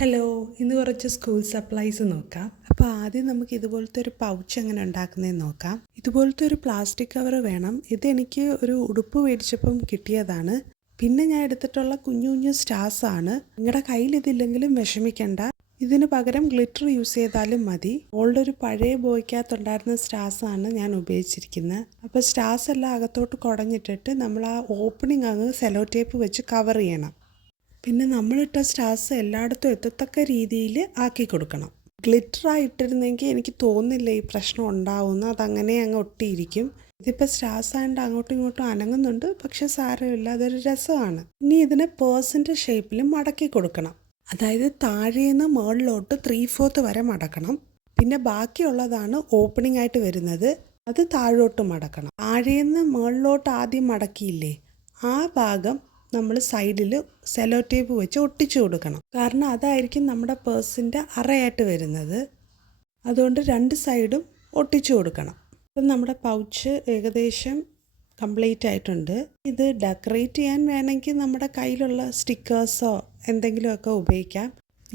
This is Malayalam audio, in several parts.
ഹലോ, ഇന്ന് കുറച്ച് സ്കൂൾ സപ്ലൈസ് നോക്കാം. അപ്പോൾ ആദ്യം നമുക്ക് ഇതുപോലത്തെ ഒരു പൗച്ച് എങ്ങനെ ഉണ്ടാക്കുന്നതെന്ന് നോക്കാം. ഇതുപോലത്തെ ഒരു പ്ലാസ്റ്റിക് കവർ വേണം. ഇതെനിക്ക് ഒരു ഉടുപ്പ് മേടിച്ചപ്പം കിട്ടിയതാണ്. പിന്നെ ഞാൻ എടുത്തിട്ടുള്ള കുഞ്ഞു കുഞ്ഞു സ്റ്റാർസ് ആണ്. നിങ്ങളുടെ കയ്യിൽ ഇതില്ലെങ്കിലും വിഷമിക്കണ്ട. ഇതിന് പകരം ഗ്ലിറ്റർ യൂസ് ചെയ്താലും മതി. ഓളുടെ ഒരു പഴയ ബോയ്ക്കകത്തുണ്ടായിരുന്ന സ്റ്റാർസ് ആണ് ഞാൻ ഉപയോഗിച്ചിരിക്കുന്നത്. അപ്പോൾ സ്റ്റാർസ് എല്ലാം അകത്തോട്ട് കുടഞ്ഞിട്ടിട്ട് നമ്മൾ ആ ഓപ്പണിംഗ് അങ്ങ് സെലോ ടേപ്പ് വെച്ച് കവർ ചെയ്യണം. പിന്നെ നമ്മളിട്ട സ്റ്റാർസ് എല്ലായിടത്തും എത്തത്തക്ക രീതിയിൽ ആക്കി കൊടുക്കണം. ഗ്ലിറ്റർ ആയിട്ടിരുന്നെങ്കിൽ എനിക്ക് തോന്നില്ല ഈ പ്രശ്നം ഉണ്ടാവുമെന്ന്. അതങ്ങനെ അങ്ങ് ഒട്ടിയിരിക്കും. ഇതിപ്പോൾ സ്റ്റാർസ് ആയതുകൊണ്ട് അങ്ങോട്ടും ഇങ്ങോട്ടും അനങ്ങുന്നുണ്ട്, പക്ഷെ സാരമില്ല, അതൊരു രസമാണ്. ഇനി ഇതിനെ പേഴ്സിൻ്റെ ഷേപ്പിൽ മടക്കി കൊടുക്കണം. അതായത് താഴേന്ന് മുകളിലോട്ട് 3/4 വരെ മടക്കണം. പിന്നെ ബാക്കിയുള്ളതാണ് ഓപ്പണിംഗ് ആയിട്ട് വരുന്നത്, അത് താഴോട്ട് മടക്കണം. താഴേന്ന് മുകളിലോട്ട് ആദ്യം മടക്കിയില്ലേ, ആ ഭാഗം നമ്മൾ സൈഡിൽ സെലോ ടേപ്പ് വെച്ച് ഒട്ടിച്ചു കൊടുക്കണം. കാരണം അതായിരിക്കും നമ്മുടെ പേഴ്സിൻ്റെ അറയായിട്ട് വരുന്നത്. അതുകൊണ്ട് രണ്ട് സൈഡും ഒട്ടിച്ചു കൊടുക്കണം. അപ്പം നമ്മുടെ പൗച്ച് ഏകദേശം കംപ്ലീറ്റ് ആയിട്ടുണ്ട്. ഇത് ഡെക്കറേറ്റ് ചെയ്യാൻ വേണമെങ്കിൽ നമ്മുടെ കയ്യിലുള്ള സ്റ്റിക്കേഴ്സോ എന്തെങ്കിലുമൊക്കെ ഉപയോഗിക്കാം.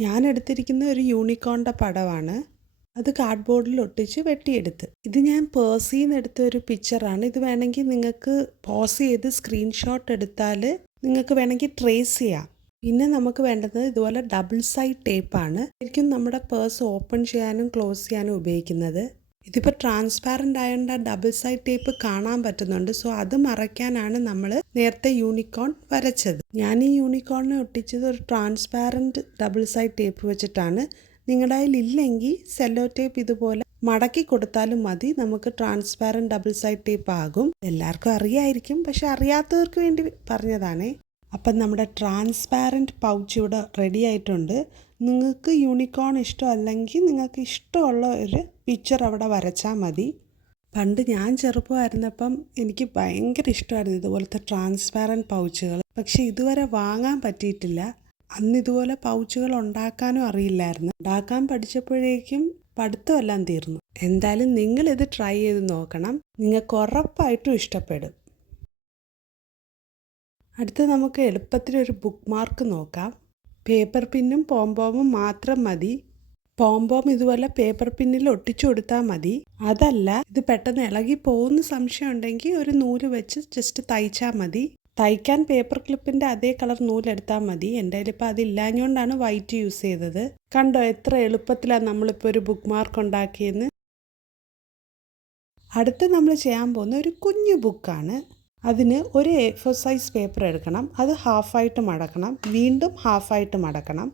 ഞാൻ എടുത്തിരിക്കുന്ന ഒരു യൂണിക്കോണിൻ്റെ പടമാണ്. അത് കാർഡ്ബോർഡിൽ ഒട്ടിച്ച് വെട്ടിയെടുത്ത്. ഇത് ഞാൻ പേഴ്സിൽ നിന്ന് എടുത്ത ഒരു പിക്ചറാണ്. ഇത് വേണമെങ്കിൽ നിങ്ങൾക്ക് പോസ് ചെയ്ത് സ്ക്രീൻഷോട്ട് എടുത്താൽ നിങ്ങൾക്ക് വേണമെങ്കിൽ ട്രേസ് ചെയ്യാം. പിന്നെ നമുക്ക് വേണ്ടത് ഇതുപോലെ ഡബിൾ സൈഡ് ടേപ്പാണ്. ശരിക്കും നമ്മുടെ പേഴ്സ് ഓപ്പൺ ചെയ്യാനും ക്ലോസ് ചെയ്യാനും ഉപയോഗിക്കുന്നത്. ഇതിപ്പോൾ ട്രാൻസ്പാരൻ്റ് ആയതുകൊണ്ട് ആ ഡബിൾ സൈഡ് ടേപ്പ് കാണാൻ പറ്റുന്നുണ്ട്. സോ അത് മറയ്ക്കാനാണ് നമ്മൾ നേരത്തെ യൂണിക്കോൺ വരച്ചത്. ഞാൻ ഈ യൂണിക്കോണിനെ ഒട്ടിച്ചത് ഒരു ട്രാൻസ്പാരൻറ്റ് ഡബിൾ സൈഡ് ടേപ്പ് വെച്ചിട്ടാണ്. നിങ്ങളുടെ കയ്യിൽ ഇല്ലെങ്കിൽ സെല്ലോ ടേപ്പ് ഇതുപോലെ മടക്കി കൊടുത്താലും മതി. നമുക്ക് ട്രാൻസ്പാരൻറ്റ് ഡബിൾ സൈഡ് ടേപ്പ് ആകും. എല്ലാവർക്കും അറിയായിരിക്കും, പക്ഷെ അറിയാത്തവർക്ക് വേണ്ടി പറഞ്ഞതാണേ. അപ്പം നമ്മുടെ ട്രാൻസ്പാരൻറ്റ് പൗച്ച് ഇവിടെ റെഡി ആയിട്ടുണ്ട്. നിങ്ങൾക്ക് യൂണിക്കോൺ ഇഷ്ടമല്ലെങ്കിൽ നിങ്ങൾക്ക് ഇഷ്ടമുള്ള ഒരു പിക്ചർ അവിടെ വരച്ചാൽ മതി. പണ്ട് ഞാൻ ചെറുപ്പമായിരുന്നപ്പം എനിക്ക് ഭയങ്കര ഇഷ്ടമായിരുന്നു ഇതുപോലത്തെ ട്രാൻസ്പാരൻറ്റ് പൗച്ചുകൾ. പക്ഷെ ഇതുവരെ വാങ്ങാൻ പറ്റിയിട്ടില്ല. അന്ന് ഇതുപോലെ പൗച്ചുകൾ ഉണ്ടാക്കാനും അറിയില്ലായിരുന്നു. ഉണ്ടാക്കാൻ പഠിച്ചപ്പോഴേക്കും പഠിത്തമെല്ലാം തീർന്നു. എന്തായാലും നിങ്ങളിത് ട്രൈ ചെയ്ത് നോക്കണം, നിങ്ങൾക്ക് ഉറപ്പായിട്ടും ഇഷ്ടപ്പെടും. അടുത്ത് നമുക്ക് എളുപ്പത്തിലൊരു ബുക്ക് മാർക്ക് നോക്കാം. പേപ്പർ പിന്നും പോംപോമും മാത്രം മതി. പോംപോം ഇതുപോലെ പേപ്പർ പിന്നിൽ ഒട്ടിച്ചു കൊടുത്താൽ മതി. അതല്ല, ഇത് പെട്ടെന്ന് ഇളകി പോകുന്ന സംശയം ഉണ്ടെങ്കിൽ ഒരു നൂല് വെച്ച് ജസ്റ്റ് തയ്ച്ചാൽ മതി. തയ്ക്കാൻ പേപ്പർ ക്ലിപ്പിൻ്റെ അതേ കളർ നൂലെടുത്താൽ മതി. എൻ്റെ കയ്യിലിപ്പോൾ അതില്ലാഞ്ഞുകൊണ്ടാണ് വൈറ്റ് യൂസ് ചെയ്തത്. കണ്ടോ എത്ര എളുപ്പത്തിലാണ് നമ്മളിപ്പോൾ ഒരു ബുക്ക് മാർക്ക് ഉണ്ടാക്കിയെന്ന്. അടുത്ത് നമ്മൾ ചെയ്യാൻ പോകുന്ന ഒരു കുഞ്ഞു ബുക്കാണ്. അതിന് ഒരു A4 സൈസ് പേപ്പർ എടുക്കണം. അത് ഹാഫായിട്ട് മടക്കണം, വീണ്ടും ഹാഫായിട്ട് മടക്കണം.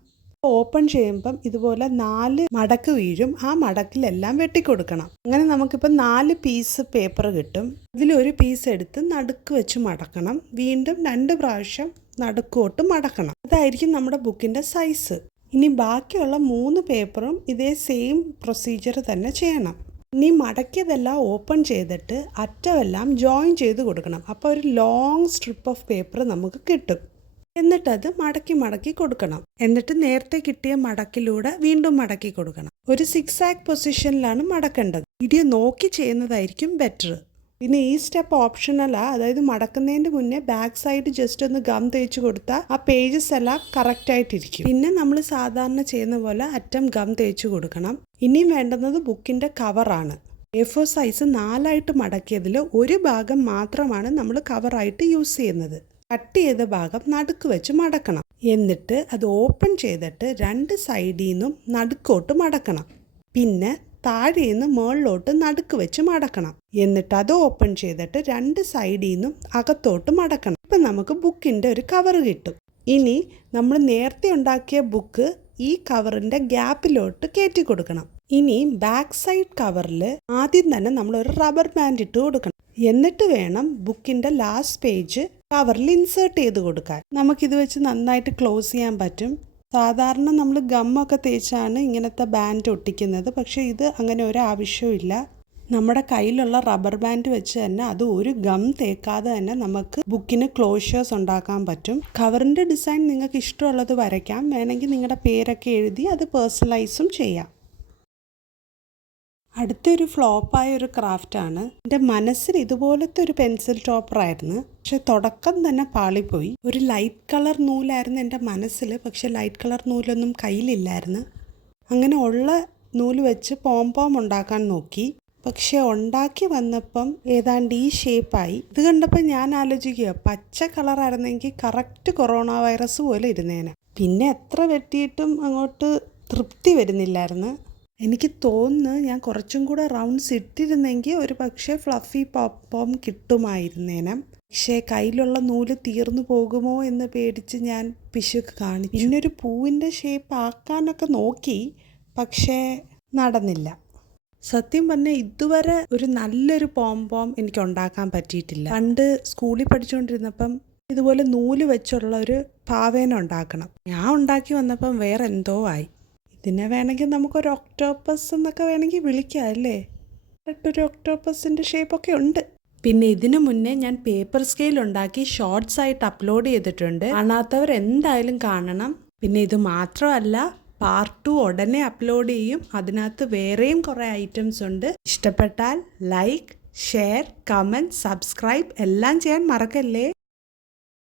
ഓപ്പൺ ചെയ്യുമ്പം ഇതുപോലെ 4 മടക്ക് വീഴും. ആ മടക്കിലെല്ലാം വെട്ടിക്കൊടുക്കണം. അങ്ങനെ നമുക്കിപ്പോൾ 4 പീസ് പേപ്പർ കിട്ടും. അതിലൊരു പീസ് എടുത്ത് നടുക്ക് വെച്ച് മടക്കണം. വീണ്ടും 2 പ്രാവശ്യം നടുക്കോട്ട് മടക്കണം. അതായിരിക്കും നമ്മുടെ ബുക്കിൻ്റെ സൈസ്. ഇനി ബാക്കിയുള്ള 3 പേപ്പറും ഇതേ സെയിം പ്രൊസീജിയർ തന്നെ ചെയ്യണം. ഇനി മടക്കിയതെല്ലാം ഓപ്പൺ ചെയ്തിട്ട് അറ്റമെല്ലാം ജോയിൻ ചെയ്ത് കൊടുക്കണം. അപ്പോൾ ഒരു ലോങ് സ്ട്രിപ്പ് ഓഫ് പേപ്പർ നമുക്ക് കിട്ടും. എന്നിട്ടത് മടക്കി മടക്കി കൊടുക്കണം. എന്നിട്ട് നേരത്തെ കിട്ടിയ മടക്കിലൂടെ വീണ്ടും മടക്കി കൊടുക്കണം. ഒരു 6 പൊസിഷനിലാണ് മടക്കേണ്ടത്. വീഡിയോ നോക്കി ചെയ്യുന്നതായിരിക്കും ബെറ്റർ. പിന്നെ ഈ സ്റ്റെപ്പ് ഓപ്ഷണലാ. അതായത് മടക്കുന്നതിൻ്റെ മുന്നേ ബാക്ക് സൈഡ് ജസ്റ്റ് ഒന്ന് ഗം തേച്ച് കൊടുത്താൽ ആ പേജസ് എല്ലാം കറക്റ്റായിട്ടിരിക്കും. പിന്നെ നമ്മൾ സാധാരണ ചെയ്യുന്ന പോലെ അറ്റം ഗം തേച്ച് കൊടുക്കണം. ഇനിയും വേണ്ടുന്നത് ബുക്കിൻ്റെ കവറാണ്. A4 സൈസ് 4 മടക്കിയതിൽ ഒരു ഭാഗം മാത്രമാണ് നമ്മൾ കവറായിട്ട് യൂസ് ചെയ്യുന്നത്. കട്ട് ചെയ്ത ഭാഗം നടുക്ക് വെച്ച് മടക്കണം. എന്നിട്ട് അത് ഓപ്പൺ ചെയ്തിട്ട് 2 സൈഡിൽ നിന്നും നടുക്കോട്ട് മടക്കണം. പിന്നെ താഴെ നിന്ന് മുകളിലോട്ട് നടുക്ക് വെച്ച് മടക്കണം. എന്നിട്ട് അത് ഓപ്പൺ ചെയ്തിട്ട് 2 സൈഡിൽ നിന്നും അകത്തോട്ട് മടക്കണം. ഇപ്പം നമുക്ക് ബുക്കിൻ്റെ ഒരു കവർ കിട്ടും. ഇനി നമ്മൾ നേരത്തെ ഉണ്ടാക്കിയ ബുക്ക് ഈ കവറിൻ്റെ ഗ്യാപ്പിലോട്ട് കയറ്റി കൊടുക്കണം. ഇനി ബാക്ക് സൈഡ് കവറിൽ ആദ്യം തന്നെ നമ്മളൊരു റബ്ബർ ബാൻഡ് ഇട്ട് കൊടുക്കണം. എന്നിട്ട് വേണം ബുക്കിൻ്റെ ലാസ്റ്റ് പേജ് കവറിൽ ഇൻസേർട്ട് ചെയ്ത് കൊടുക്കാൻ. നമുക്കിത് വെച്ച് നന്നായിട്ട് ക്ലോസ് ചെയ്യാൻ പറ്റും. സാധാരണ നമ്മൾ ഗമ്മൊക്കെ തേച്ചാണ് ഇങ്ങനത്തെ ബാൻഡ് ഒട്ടിക്കുന്നത്. പക്ഷേ ഇത് അങ്ങനെ ഒരു ആവശ്യമില്ല. നമ്മുടെ കയ്യിലുള്ള റബ്ബർ ബാൻഡ് വെച്ച് തന്നെ അത് ഒരു ഗം തേക്കാതെ തന്നെ നമുക്ക് ബുക്കിന് ക്ലോഷേഴ്സ് ഉണ്ടാക്കാൻ പറ്റും. കവറിൻ്റെ ഡിസൈൻ നിങ്ങൾക്ക് ഇഷ്ടമുള്ളത് വരയ്ക്കാം. വേണമെങ്കിൽ നിങ്ങളുടെ പേരൊക്കെ എഴുതി അത് പേഴ്സണലൈസും ചെയ്യാം. അടുത്തൊരു ഫ്ലോപ്പായ ഒരു ക്രാഫ്റ്റാണ്. എൻ്റെ മനസ്സിൽ ഇതുപോലത്തെ ഒരു പെൻസിൽ ടോപ്പറായിരുന്നു, പക്ഷെ തുടക്കം തന്നെ പാളിപ്പോയി. ഒരു ലൈറ്റ് കളർ നൂലായിരുന്നു എൻ്റെ മനസ്സിൽ, പക്ഷെ ലൈറ്റ് കളർ നൂലൊന്നും കയ്യിലില്ലായിരുന്നു. അങ്ങനെ ഉള്ള നൂല് വെച്ച് പോം ഉണ്ടാക്കാൻ നോക്കി, പക്ഷെ ഉണ്ടാക്കി വന്നപ്പം ഏതാണ്ട് ഈ ഷേപ്പായി. ഇത് കണ്ടപ്പോൾ ഞാൻ ആലോചിക്കുക, പച്ച കളറായിരുന്നെങ്കിൽ കറക്റ്റ് കൊറോണ വൈറസ് പോലെ ഇരുന്നേനെ. പിന്നെ എത്ര വെട്ടിയിട്ടും അങ്ങോട്ട് തൃപ്തി വരുന്നില്ലായിരുന്നു. എനിക്ക് തോന്നുന്നു ഞാൻ കുറച്ചും കൂടെ റൗണ്ട്സ് ഇട്ടിരുന്നെങ്കിൽ ഒരു പക്ഷേ ഫ്ലഫി പോം കിട്ടുമായിരുന്നേനെ. പക്ഷേ കയ്യിലുള്ള നൂല് തീർന്നു പോകുമോ എന്ന് പേടിച്ച് ഞാൻ പിശുക്ക് കാണിച്ചു. പിന്നെ ഒരു പൂവിൻ്റെ ഷേപ്പ് ആക്കാനൊക്കെ നോക്കി, പക്ഷേ നടന്നില്ല. സത്യം പറഞ്ഞാൽ ഇതുവരെ ഒരു നല്ലൊരു പോം എനിക്ക് ഉണ്ടാക്കാൻ പറ്റിയിട്ടില്ല. പണ്ട് സ്കൂളിൽ പഠിച്ചുകൊണ്ടിരുന്നപ്പം ഇതുപോലെ നൂല് വെച്ചുള്ള ഒരു പാവേന ഉണ്ടാക്കണം. ഞാൻ ഉണ്ടാക്കി വന്നപ്പം വേറെ എന്തോ ആയി. ഇതിനെ വേണമെങ്കിൽ നമുക്കൊരു ഒക്ടോപ്പസ് എന്നൊക്കെ വേണമെങ്കിൽ വിളിക്കാം അല്ലേ? ഒരു ഒക്ടോപ്പസിൻ്റെ ഷേപ്പൊക്കെ ഉണ്ട്. പിന്നെ ഇതിനു മുന്നേ ഞാൻ പേപ്പർ സ്കെയിൽ ഉണ്ടാക്കി ഷോർട്സ് ആയിട്ട് അപ്ലോഡ് ചെയ്തിട്ടുണ്ട്. കാണാത്തവർ എന്തായാലും കാണണം. പിന്നെ ഇത് മാത്രമല്ല, പാർട്ട് 2 ഉടനെ അപ്ലോഡ് ചെയ്യും. അതിനകത്ത് വേറെയും കുറേ ഐറ്റംസ് ഉണ്ട്. ഇഷ്ടപ്പെട്ടാൽ ലൈക്ക്, ഷെയർ, കമൻറ്റ്, സബ്സ്ക്രൈബ് എല്ലാം ചെയ്യാൻ മറക്കല്ലേ.